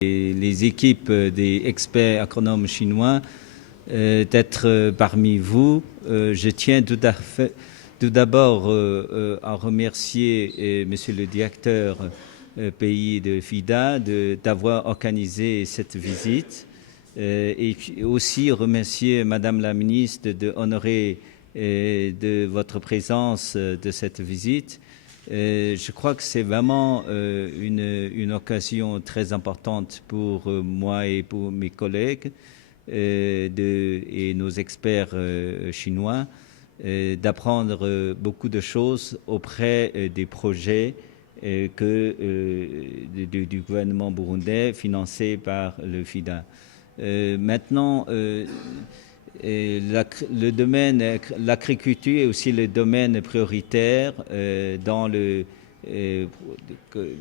les équipes des experts agronomes chinois d'être parmi vous. Je tiens tout d'abord à remercier Monsieur le directeur pays de FIDA d'avoir organisé cette visite et puis aussi remercier Madame la ministre d'honorer de votre présence de cette visite. Je crois que c'est vraiment une occasion très importante pour moi et pour mes collègues et nos experts chinois d'apprendre beaucoup de choses auprès des projets du gouvernement burundais financés par le FIDA. Maintenant, le domaine, l'agriculture est aussi le domaine prioritaire dans la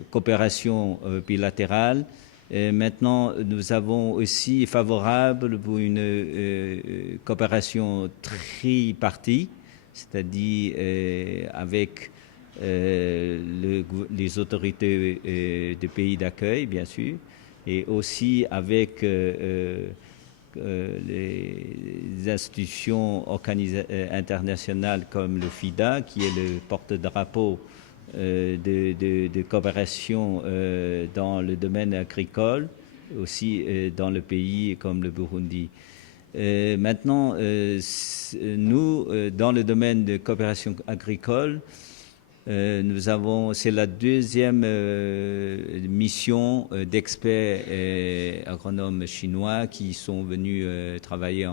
coopération bilatérale. Maintenant, nous avons aussi favorable pour une coopération tripartite, c'est-à-dire avec les autorités des pays d'accueil, bien sûr, et aussi avec les institutions internationales comme le FIDA, qui est le porte-drapeau de coopération dans le domaine agricole, aussi dans le pays comme le Burundi. Maintenant, nous, dans le domaine de coopération agricole, c'est la deuxième mission d'experts agronomes chinois qui sont venus travailler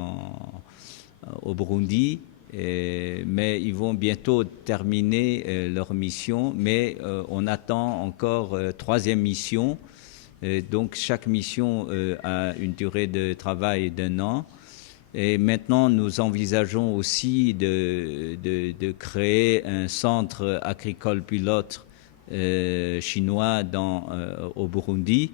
au Burundi, mais ils vont bientôt terminer leur mission, mais on attend encore troisième mission. Donc chaque mission a une durée de travail d'1 an. Et maintenant, nous envisageons aussi de créer un centre agricole pilote chinois au Burundi.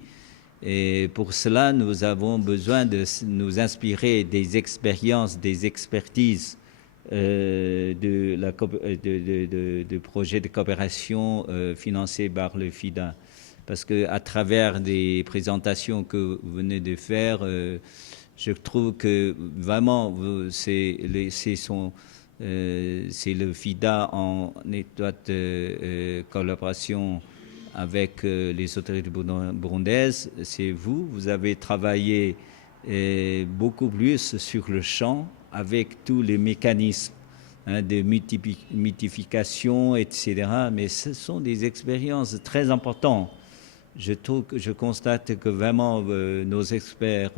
Et pour cela, nous avons besoin de nous inspirer des expériences, des expertises de projets de coopération financés par le FIDA. Parce qu'à travers des présentations que vous venez de faire, je trouve que vraiment c'est le FIDA en étroite collaboration avec les autorités burundaises. C'est vous avez travaillé beaucoup plus sur le champ avec tous les mécanismes de multiplication, etc. Mais ce sont des expériences très importantes. Je constate que vraiment nos experts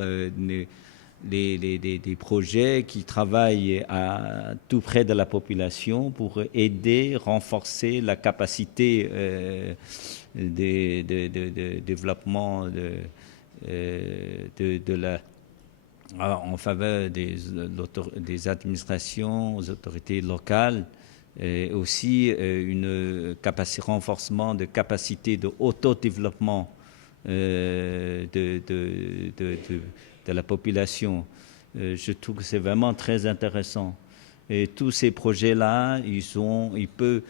des projets qui travaillent à tout près de la population pour aider, renforcer la capacité de développement en faveur des administrations, aux autorités locales, et aussi renforcement de capacité de autodéveloppement de la population. Je trouve que c'est vraiment très intéressant. Et tous ces projets-là, ils peuvent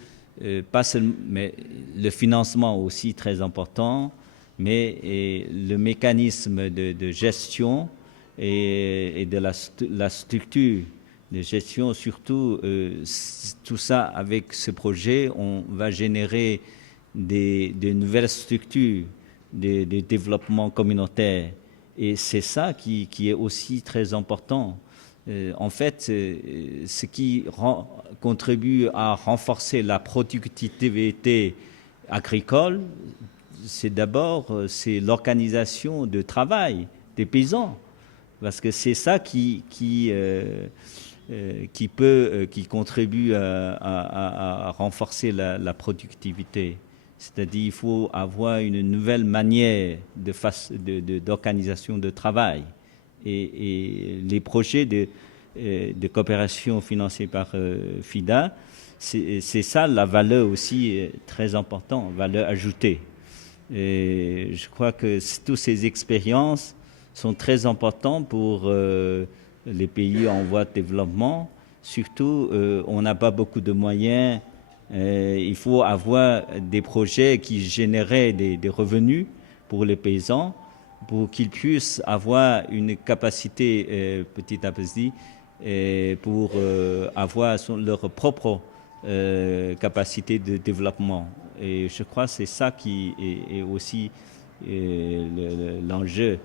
pas seulement, mais le financement aussi très important, mais le mécanisme de gestion et de la structure de gestion, surtout tout ça avec ce projet, on va générer de nouvelles structures de développement communautaire. Et c'est ça qui est aussi très important. En fait, ce qui contribue à renforcer la productivité agricole, c'est d'abord l'organisation de travail des paysans. Parce que c'est ça qui contribue à renforcer la productivité. C'est-à-dire qu'il faut avoir une nouvelle manière d'organisation de travail. Et les projets de coopération financés par FIDA, c'est ça la valeur aussi très importante, valeur ajoutée. Et je crois que toutes ces expériences sont très importantes pour les pays en voie de développement. Surtout, on n'a pas beaucoup de moyens. Il faut avoir des projets qui généraient des revenus pour les paysans, pour qu'ils puissent avoir une capacité petit à petit pour avoir leur propre capacité de développement. Et je crois que c'est ça qui est aussi l'enjeu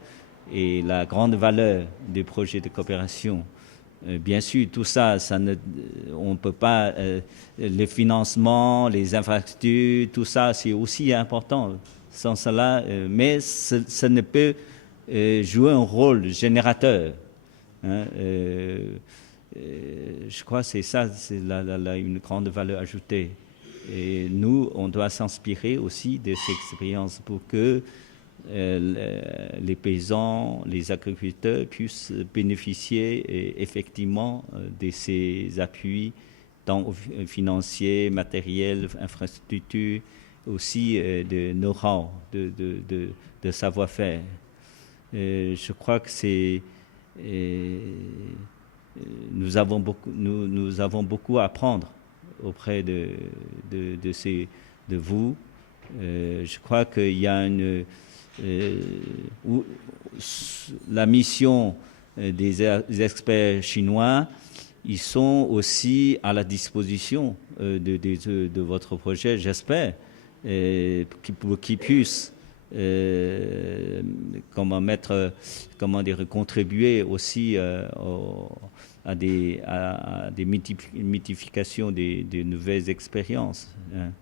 et la grande valeur des projets de coopération. Bien sûr, tout ça, on ne peut pas, le financement, les infrastructures, tout ça, c'est aussi important. Sans cela, mais ça ne peut jouer un rôle générateur. Hein, je crois que c'est ça, c'est une grande valeur ajoutée. Et nous, on doit s'inspirer aussi de ces expériences pour que les paysans, les agriculteurs puissent bénéficier effectivement de ces appuis, tant financiers, matériels, infrastructures, aussi de know-how, de savoir-faire. Je crois que nous avons beaucoup à apprendre auprès de vous. Je crois qu'il y a la mission des experts chinois, ils sont aussi à la disposition de votre projet, j'espère, pour qu'ils puissent contribuer aussi à des multiplications des nouvelles expériences. Hein.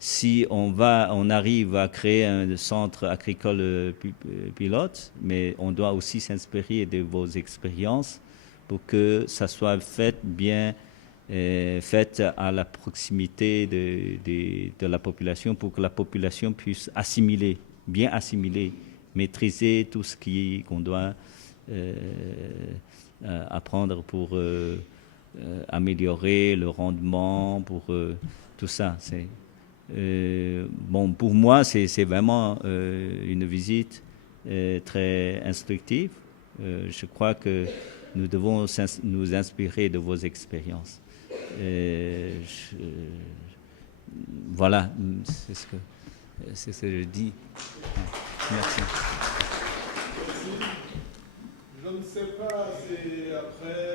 Si on arrive à créer un centre agricole pilote, mais on doit aussi s'inspirer de vos expériences pour que ça soit fait à la proximité de la population, pour que la population puisse bien assimiler, maîtriser tout ce qu'on doit apprendre pour améliorer le rendement, pour tout ça. Pour moi, c'est vraiment une visite très instructive. Je crois que nous devons nous inspirer de vos expériences. Voilà, c'est ce que je dis. Merci. Je ne sais pas, c'est après...